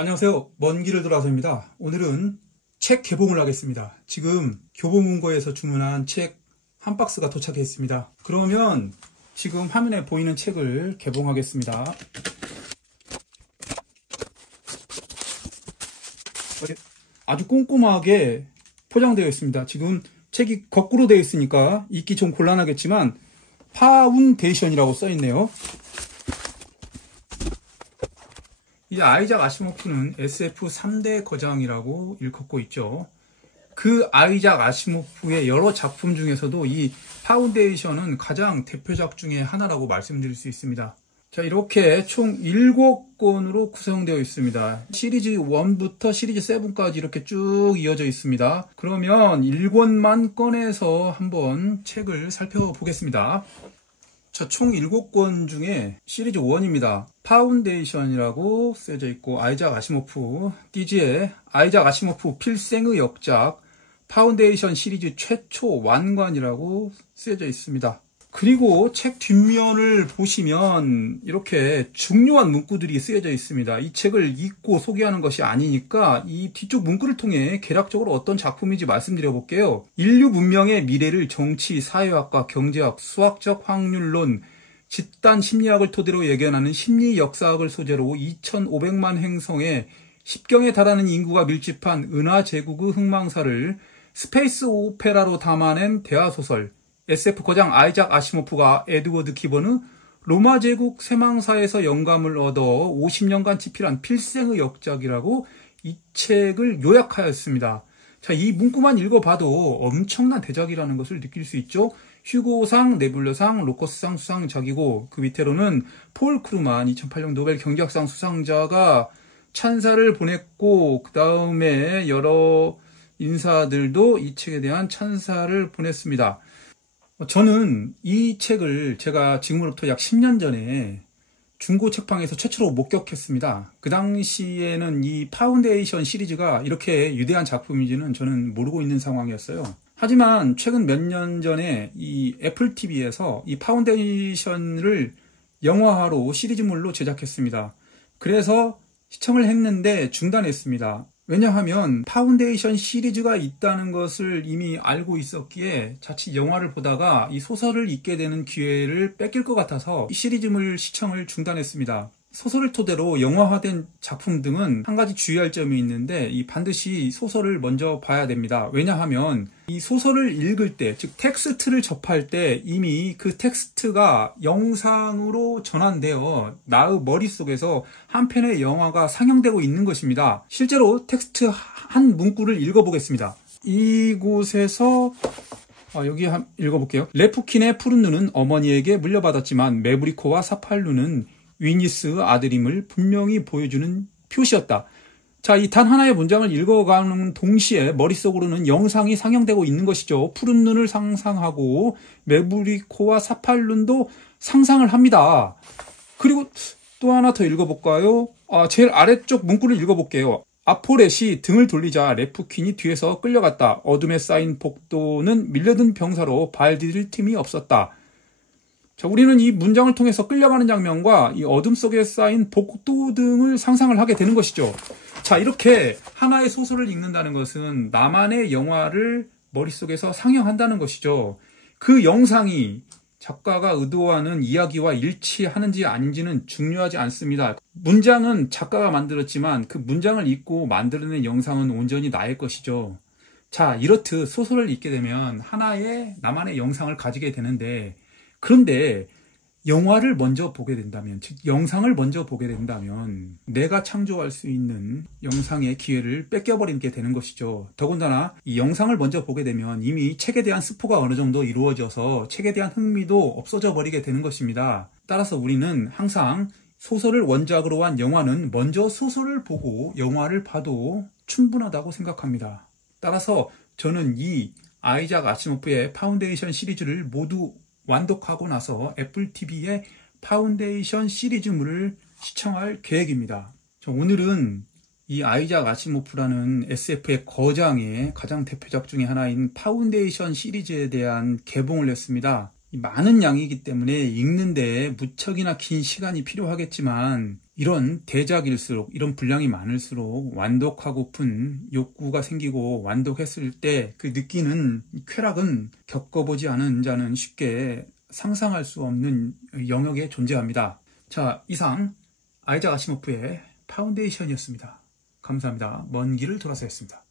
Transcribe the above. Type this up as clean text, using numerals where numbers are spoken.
안녕하세요. 먼 길을 돌아서입니다. 오늘은 책 개봉을 하겠습니다. 지금 교보문고에서 주문한 책 한 박스가 도착했습니다. 그러면 지금 화면에 보이는 책을 개봉하겠습니다. 아주 꼼꼼하게 포장되어 있습니다. 지금 책이 거꾸로 되어 있으니까 읽기 좀 곤란하겠지만 파운데이션이라고 써 있네요. 이 아이작 아시모프는 SF 3대 거장이라고 일컫고 있죠. 그 아이작 아시모프의 여러 작품 중에서도 이 파운데이션은 가장 대표작 중에 하나라고 말씀드릴 수 있습니다. 자, 이렇게 총 7권으로 구성되어 있습니다. 시리즈 1부터 시리즈 7까지 이렇게 쭉 이어져 있습니다. 그러면 1권만 꺼내서 한번 책을 살펴보겠습니다. 자, 총 7권 중에 시리즈 1입니다. 파운데이션이라고 쓰여져 있고, 아이작 아시모프, 띠지의 아이작 아시모프 필생의 역작, 파운데이션 시리즈 최초 완관이라고 쓰여져 있습니다. 그리고 책 뒷면을 보시면 이렇게 중요한 문구들이 쓰여져 있습니다. 이 책을 읽고 소개하는 것이 아니니까 이 뒤쪽 문구를 통해 개략적으로 어떤 작품인지 말씀드려 볼게요. 인류 문명의 미래를 정치, 사회학과, 경제학, 수학적 확률론, 집단 심리학을 토대로 예견하는 심리 역사학을 소재로 2,500만 행성에 10경에 달하는 인구가 밀집한 은하 제국의 흥망사를 스페이스 오페라로 담아낸 대하소설, SF 거장 아이작 아시모프가 에드워드 기본의 로마 제국 쇠망사에서 영감을 얻어 50년간 집필한 필생의 역작이라고 이 책을 요약하였습니다. 자, 이 문구만 읽어봐도 엄청난 대작이라는 것을 느낄 수 있죠. 휴고상, 네뷸러상, 로커스상 수상작이고, 그 밑으로는 폴 크루만 2008년 노벨 경제학상 수상자가 찬사를 보냈고, 그 다음에 여러 인사들도 이 책에 대한 찬사를 보냈습니다. 저는 이 책을 제가 지금으로부터 약 10년 전에 중고 책방에서 최초로 목격했습니다. 그 당시에는 이 파운데이션 시리즈가 이렇게 유대한 작품인지는 저는 모르고 있는 상황이었어요. 하지만 최근 몇 년 전에 이 애플 TV에서 이 파운데이션을 영화화로 시리즈물로 제작했습니다. 그래서 시청을 했는데 중단했습니다. 왜냐하면 파운데이션 시리즈가 있다는 것을 이미 알고 있었기에 자칫 영화를 보다가 이 소설을 읽게 되는 기회를 뺏길 것 같아서 이 시리즈물 시청을 중단했습니다. 소설을 토대로 영화화된 작품 등은 한 가지 주의할 점이 있는데 반드시 소설을 먼저 봐야 됩니다. 왜냐하면 이 소설을 읽을 때, 즉 텍스트를 접할 때 이미 그 텍스트가 영상으로 전환되어 나의 머릿속에서 한 편의 영화가 상영되고 있는 것입니다. 실제로 텍스트 한 문구를 읽어보겠습니다. 이곳에서 여기 읽어볼게요. 레프킨의 푸른 눈은 어머니에게 물려받았지만 메브리코와 사팔루는 위니스 아들임을 분명히 보여주는 표시였다. 자, 이 단 하나의 문장을 읽어가는 동시에 머릿속으로는 영상이 상영되고 있는 것이죠. 푸른 눈을 상상하고 메브리코와 사팔룬도 상상을 합니다. 그리고 또 하나 더 읽어볼까요? 제일 아래쪽 문구를 읽어볼게요. 아포렛이 등을 돌리자 레프킨이 뒤에서 끌려갔다. 어둠에 쌓인 복도는 밀려든 병사로 발 디딜 틈이 없었다. 자, 우리는 이 문장을 통해서 끌려가는 장면과 이 어둠 속에 쌓인 복도 등을 상상을 하게 되는 것이죠. 자, 이렇게 하나의 소설을 읽는다는 것은 나만의 영화를 머릿속에서 상영한다는 것이죠. 그 영상이 작가가 의도하는 이야기와 일치하는지 아닌지는 중요하지 않습니다. 문장은 작가가 만들었지만 그 문장을 읽고 만들어낸 영상은 온전히 나의 것이죠. 자, 이렇듯 소설을 읽게 되면 하나의 나만의 영상을 가지게 되는데, 그런데 영화를 먼저 보게 된다면, 즉 영상을 먼저 보게 된다면 내가 창조할 수 있는 영상의 기회를 뺏겨버리게 되는 것이죠. 더군다나 이 영상을 먼저 보게 되면 이미 책에 대한 스포가 어느 정도 이루어져서 책에 대한 흥미도 없어져 버리게 되는 것입니다. 따라서 우리는 항상 소설을 원작으로 한 영화는 먼저 소설을 보고 영화를 봐도 충분하다고 생각합니다. 따라서 저는 이 아이작 아시모프의 파운데이션 시리즈를 모두 완독하고 나서 애플 TV의 파운데이션 시리즈물을 시청할 계획입니다. 오늘은 이 아이작 아시모프라는 SF의 거장의 가장 대표작 중에 하나인 파운데이션 시리즈에 대한 개봉을 했습니다. 많은 양이기 때문에 읽는데 무척이나 긴 시간이 필요하겠지만 이런 대작일수록, 이런 분량이 많을수록 완독하고픈 욕구가 생기고 완독했을 때 그 느끼는 쾌락은 겪어보지 않은 자는 쉽게 상상할 수 없는 영역에 존재합니다. 자, 이상 아이작 아시모프의 파운데이션이었습니다. 감사합니다. 먼 길을 돌아서 했습니다.